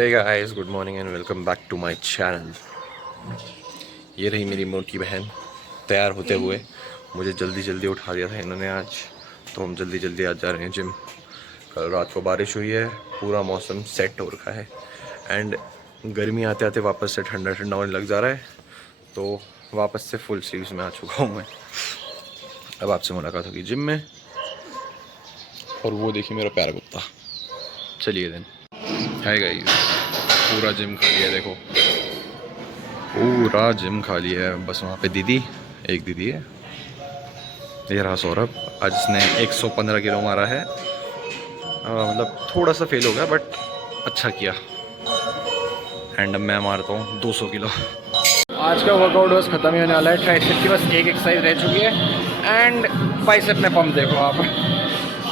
Hey guys, good morning and welcome back to my channel. ये रही मेरी मोटी बहन तैयार होते हुए। मुझे जल्दी जल्दी उठा दिया था इन्होंने आज, तो हम जल्दी जल्दी आज जा रहे हैं जिम। कल रात को बारिश हुई है, पूरा मौसम सेट हो रखा है एंड गर्मी आते आते वापस से ठंडा ठंडा होने लग जा रहा है, तो वापस से फुल स्लीव्स में आ चुका हूँ मैं। अब आपसे मुलाकात होगी जिम में। और वो देखिए मेरा प्यारा कुत्ता। चलिए देन। हाय गाइस, पूरा जिम खाली है, देखो पूरा जिम खाली है। बस वहाँ पे एक दीदी है, ये रहा सौरभ। आज इसने 115 किलो मारा है। मतलब थोड़ा सा फेल हो गया बट अच्छा किया। एंड अब मैं मारता हूँ 200 किलो। आज का वर्कआउट बस ख़त्म ही होने वाला है। ट्राइसेप की बस एक एक्सरसाइज रह चुकी है एंड बाइसेप में पंप देखो आप।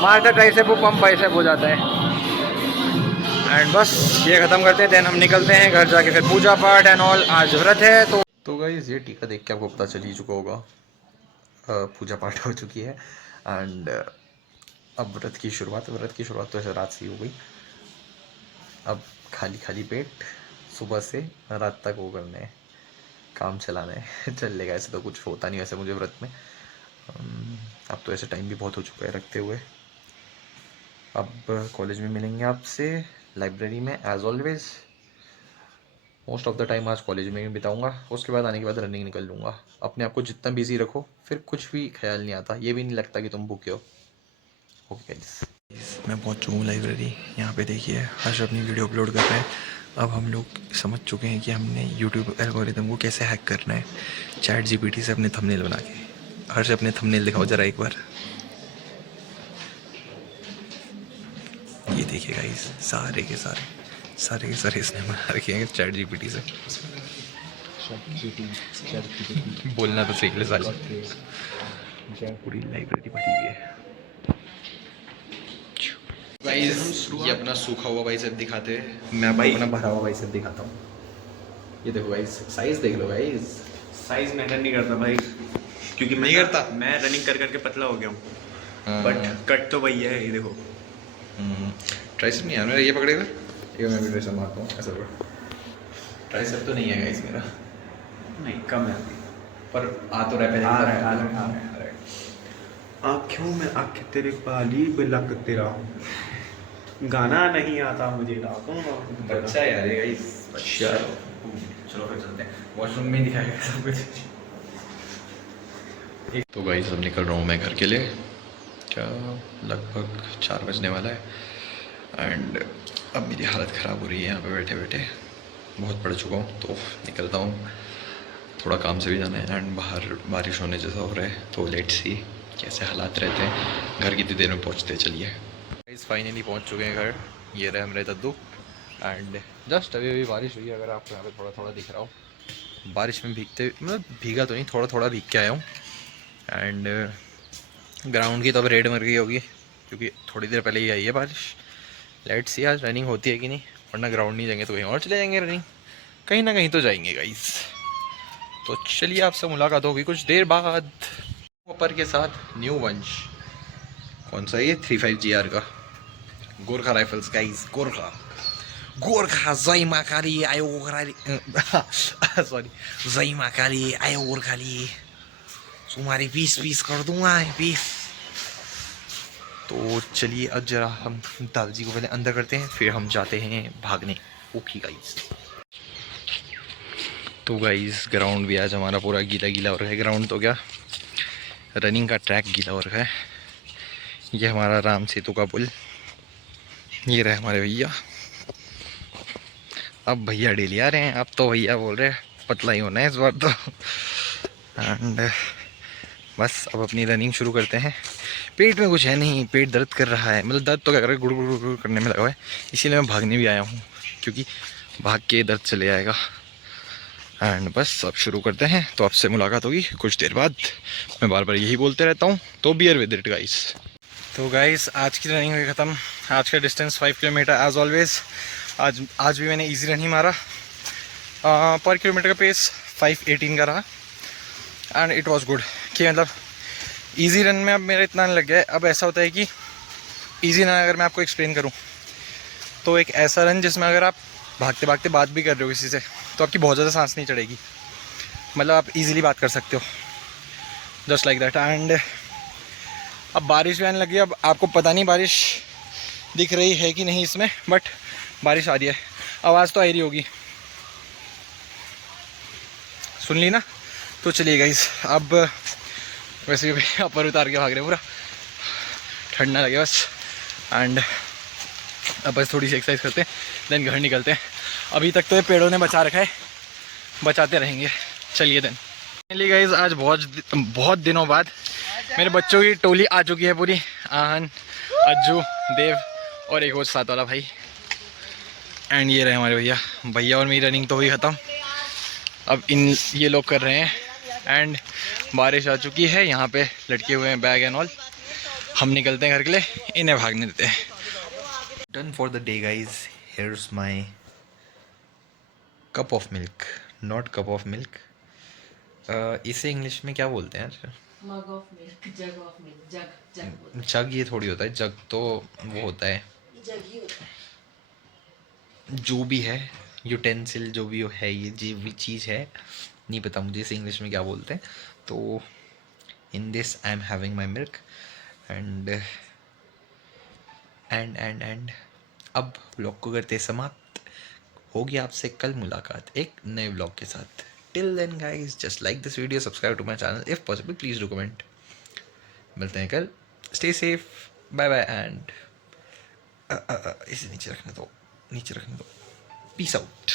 मारता ट्राइसेप वो पंप बाइसेप हो जाता है। एंड बस ये ख़त्म करते हैं, देन हम निकलते हैं घर जाके फिर पूजा पाठ एंड ऑल। आज व्रत है तो गाइस ये टीका देख के आपको पता चल ही चुका होगा, पूजा पाठ हो चुकी है एंड अब व्रत की शुरुआत तो ऐसे रात से ही हो गई। अब खाली खाली पेट सुबह से रात तक वो करने हैं, काम चलाना है। चल लेगा, ऐसे तो कुछ होता नहीं वैसे मुझे व्रत में। अब तो ऐसे टाइम भी बहुत हो चुका है रखते हुए। अब कॉलेज में मिलेंगे आपसे, लाइब्रेरी में as always. Most of the time आज कॉलेज में ही बिताऊंगा, उसके बाद आने के बाद रनिंग निकल लूँगा। अपने आप को जितना बिजी रखो फिर कुछ भी ख्याल नहीं आता, ये भी नहीं लगता कि तुम भूखे हो। ओके गाइस, मैं पहुंच चुका हूँ लाइब्रेरी। यहाँ पे देखिए हर्ष अपनी वीडियो अपलोड कर रहे हैं। अब हम लोग समझ चुके हैं कि हमने यूट्यूब एल्गोरिदम को कैसे हैक करना है, चैट जीपीटी से अपने थंबनेल बना के। हर्ष अपने थंबनेल दिखाओ ज़रा एक बार। ये देखिए गाइस, सारे के सारे इसने बना रखे हैं चैट जीपीटी से। बोलना तो सीख ले साले। पूरी लाइब्रेरी भरी हुई है गाइस। ये अपना सूखा हुआ बाइसेप दिखाते हैं, मैं भाई अपना भरा हुआ बाइसेप दिखाता हूँ। ये देखो गाइस, साइज देख लो गाइस। साइज मैटर नहीं करता भाई, क्योंकि नहीं करता। मैं रनिंग कर करके पतला हो गया हूँ। बट कट तो वही है, ये देखो। ट्राइसेप नहीं है मेरा, ये पकड़ेगा। ये मैं भी ट्राइसेप मारता हूँ ऐसा। ट्राइसेप तो नहीं है गाइस मेरा, नहीं कम है पर आ तो रहा है। आ रहा है। आँखों में आँख तेरे पाली बिलक तेरा, गाना नहीं आता मुझे रातों में। बच्चा है यार ये गाइस। चलो फिर चलते हैं, वॉशरूम में दिखाएगा सब कुछ। तो गाइस अब निकल रहा हूँ मैं घर के लिए। क्या लगभग 4 बजने वाला है एंड अब मेरी हालत ख़राब हो रही है यहाँ पे बैठे बैठे। बहुत पढ़ चुका हूँ तो निकलता हूँ, थोड़ा काम से भी जाना है एंड बाहर बारिश होने जैसा हो रहा है, तो लेट्स सी कैसे हालात रहते हैं। घर कितनी देर में पहुँचते हैं, चलिए। गाइस फाइनली पहुँच चुके हैं घर। ये रहे हमारे दद्दू एंड जस्ट अभी अभी बारिश हुई है, अगर आपको यहाँ पे थोड़ा थोड़ा दिख रहा हो। बारिश में भीगते, मतलब भीगा तो नहीं, थोड़ा थोड़ा भीग के आया हूँ। एंड ग्राउंड की तो अब रेड मर गई होगी क्योंकि थोड़ी देर पहले ही आई है बारिश। लेट्स सी आज रनिंग होती है कि नहीं, वरना ग्राउंड नहीं जाएंगे तो कहीं और चले जाएंगे रनिंग। कहीं ना कहीं तो जाएंगे गाइस। तो चलिए आपसे मुलाकात होगी कुछ देर बाद। ऊपर के साथ न्यू वंश, कौन सा ये 35GR का गोरखा राइफल्स गाइस। गोरखा जय माँ काली आयो गोरखाली। सॉरी, जय माँ काली आयो गोरखाली। तुम्हारे 20 कर दूंगा 20। तो चलिए अब जरा हम दादाजी को पहले अंदर करते हैं, फिर हम जाते हैं भागने। Okay guys. तो गाइस ग्राउंड भी आज हमारा पूरा गीला गीला हो रहा है। ग्राउंड तो क्या, रनिंग का ट्रैक गीला हो रखा है। ये हमारा राम सेतु का पुल। ये रहे हमारे भैया। अब भैया डेली आ रहे हैं, अब तो भैया बोल रहे हैं पतला ही होना है इस बार तो। एंड बस अब अपनी रनिंग शुरू करते हैं। पेट में कुछ है नहीं, पेट दर्द कर रहा है, मतलब दर्द तो क्या कर रहा है, गुड़ गुड़ गुड़ करने में लगा हुआ है। इसीलिए मैं भागने भी आया हूँ, क्योंकि भाग के दर्द चले जाएगा। एंड बस अब शुरू करते हैं, तो आपसे मुलाकात होगी कुछ देर बाद। मैं बार बार यही बोलते रहता हूँ, तो बियर विद इट गाइस। तो गाइस आज की रनिंग हुई ख़त्म। आज का डिस्टेंस 5 किलोमीटर एज ऑलवेज। आज भी मैंने इजी रन ही मारा। पर किलोमीटर का पेस 5:18 का रहा एंड इट वाज गुड। कि मतलब इजी रन में अब मेरा इतना नहीं लग गया है। अब ऐसा होता है कि इजी रन अगर मैं आपको एक्सप्लेन करूँ तो एक ऐसा रन जिसमें अगर आप भागते भागते बात भी कर रहे हो किसी से तो आपकी बहुत ज़्यादा सांस नहीं चढ़ेगी, मतलब आप इजीली बात कर सकते हो, जस्ट लाइक दैट। एंड अब बारिश भी आने लगी है, अब आपको पता नहीं बारिश दिख रही है कि नहीं इसमें, बट बारिश आ रही है, आवाज़ तो आ रही होगी, सुन ली ना। तो चलिए गाइस, अब वैसे भी ऊपर उतार के भाग रहे हैं पूरा, ठंड ना लगे बस। एंड अब बस थोड़ी सी एक्सरसाइज करते हैं, देन घर निकलते हैं। अभी तक तो ये पेड़ों ने बचा रखा है, बचाते रहेंगे। चलिए देन फाइनली गाइस, आज बहुत दिनों बाद मेरे बच्चों की टोली आ चुकी है पूरी, आहन, अज्जू, देव और एक और साथ वाला भाई। एंड ये रहे हमारे भैया और मेरी रनिंग तो हुई ख़त्म, अब ये लोग कर रहे हैं। एंड बारिश आ चुकी है, यहाँ पे लटके हुए हैं बैग एंड ऑल। हम निकलते हैं घर के लिए, इन्हें भागने देते हैं। Done for the day guys, here's my cup of milk, not cup of milk, इसे इंग्लिश में क्या बोलते हैं? Mug of milk, jug of milk, jug jug बोलते जग ये थोड़ी होता है, जग तो वो होता है हैं। जग ही होता है। जो भी है, यूटेंसिल जो भी है, ये जो भी चीज़ है, नहीं पता मुझे इसे इंग्लिश में क्या बोलते हैं। तो in this I am having my milk and अब ब्लॉग को करते समाप्त। होगी आपसे कल मुलाकात एक नए ब्लॉग के साथ। Till then guys, just like this video, subscribe to my channel if possible, please do comment. मिलते हैं कल, stay safe, bye bye. And इसे नीचे रखने दो, नीचे रखने दो। Peace out.